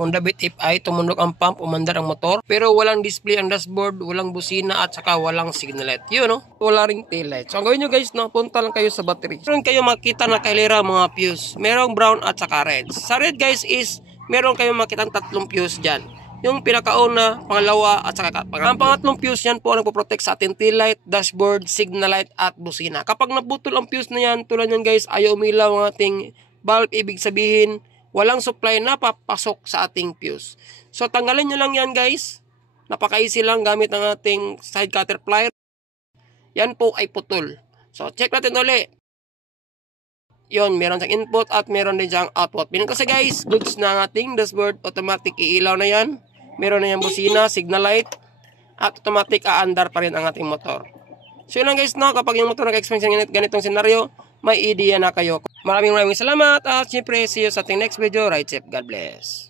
Honda Beat FI, tumundok ang pump, umandar ang motor. Pero walang display ang dashboard, walang busina at saka walang signal light. Yun, no? Wala ring tail light. So ang gawin nyo guys, no, punta lang kayo sa battery. Meron kayo makita na kailera mga fuse. Merong brown at saka red. Sa red guys is, meron kayo makita tatlong fuse dyan. Yung pinakauna, pangalawa at saka ang pangatlong fuse yan po ang nagpo-protect sa ating tail light, dashboard, signal light at busina. Kapag naputol ang fuse na yan, tulad yan guys, ayaw umilaw ang ating bulb, ibig sabihin walang supply na papasok sa ating fuse. So tanggalin nyo lang yan guys. Napaka-easy lang gamit ang ating side cutter plier. Yan po ay putol. So check natin ulit. Yon, meron siyang input at meron din siyang output. Meaning kasi guys, goods na ang ating dashboard, automatic iilaw na yan. Meron na yung busina, signal light, at automatic aandar pa rin ang ating motor. So yun lang guys, no, kapag yung motor nag-experience ng ganitong senaryo, may idea na kayo. Maraming salamat at syempre see you sa ating next video. Ride safe. God bless.